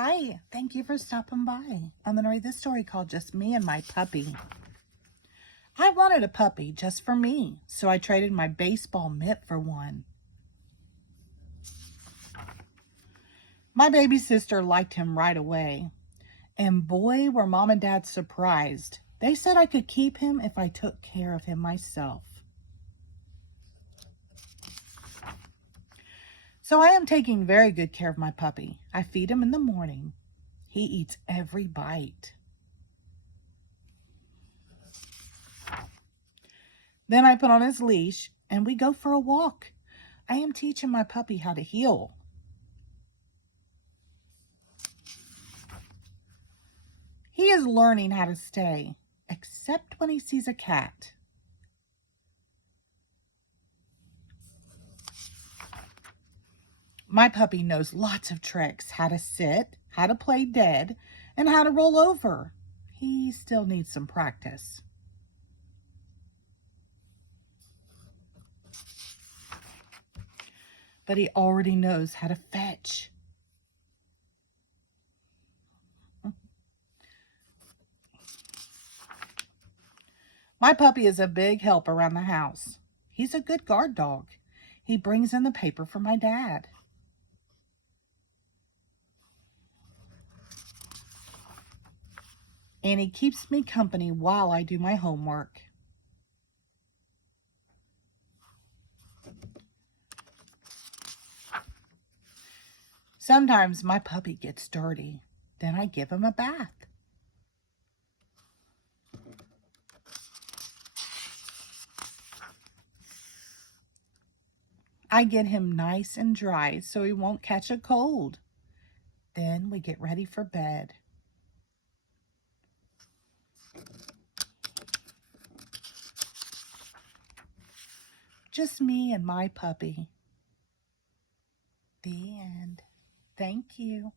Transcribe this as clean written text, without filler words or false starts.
Hi, thank you for stopping by. I'm going to read this story called Just Me and My Puppy. I wanted a puppy just for me, so I traded my baseball mitt for one. My baby sister liked him right away, and boy, were Mom and Dad surprised. They said I could keep him if I took care of him myself. So I am taking very good care of my puppy. I feed him in the morning. He eats every bite. Then I put on his leash and we go for a walk. I am teaching my puppy how to heel. He is learning how to stay, except when he sees a cat. My puppy knows lots of tricks: how to sit, how to play dead, and how to roll over. He still needs some practice. But he already knows how to fetch. My puppy is a big help around the house. He's a good guard dog. He brings in the paper for my dad. And he keeps me company while I do my homework. Sometimes my puppy gets dirty. Then I give him a bath. I get him nice and dry so he won't catch a cold. Then we get ready for bed. Just me and my puppy. The end. Thank you.